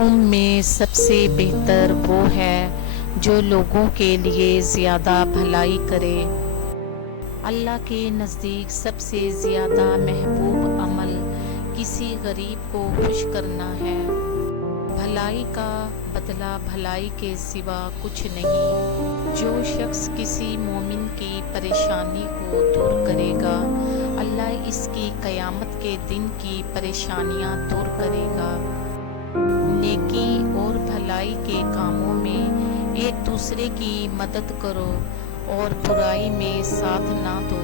تم میں سب سے بہتر وہ ہے جو لوگوں کے لیے زیادہ بھلائی کرے۔ اللہ کے نزدیک سب سے زیادہ محبوب عمل کسی غریب کو خوش کرنا ہے۔ بھلائی کا بدلہ بھلائی کے سوا کچھ نہیں۔ جو شخص کسی مومن کی پریشانی کو دور کرے گا، اللہ اس کی قیامت کے دن کی پریشانیاں دور کرے گا۔ نیکی اور بھلائی کے کاموں میں ایک دوسرے کی مدد کرو اور برائی میں ساتھ نہ دو۔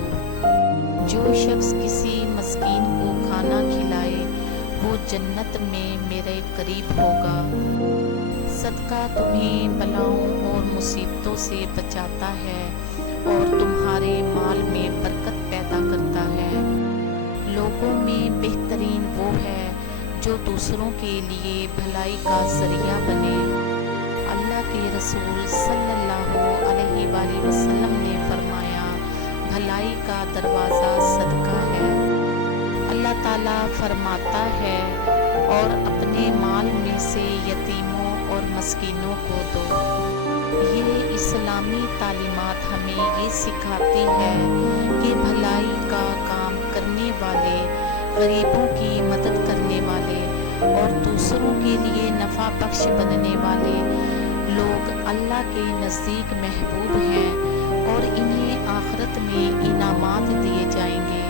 جو شخص کسی مسکین کو کھانا کھلائے وہ جنت میں میرے قریب ہوگا۔ صدقہ تمہیں بلاؤں اور مصیبتوں سے بچاتا ہے اور تمہارے مال میں برکت پیدا کرتا ہے۔ لوگوں میں بہترین وہ ہے جو دوسروں کے لیے بھلائی کا ذریعہ بنے۔ اللہ کے رسول صلی اللہ علیہ وآلہ وسلم نے فرمایا، بھلائی کا دروازہ صدقہ ہے۔ اللہ تعالیٰ فرماتا ہے، اور اپنے مال میں سے یتیموں اور مسکینوں کو دو۔ یہ اسلامی تعلیمات ہمیں یہ سکھاتی ہے کہ بھلائی کا کام کرنے والے، غریبوں کی مدد کرنے والے اور دوسروں کے لیے نفع بخش بننے والے لوگ اللہ کے نزدیک محبوب ہیں اور انہیں آخرت میں انعامات دیے جائیں گے۔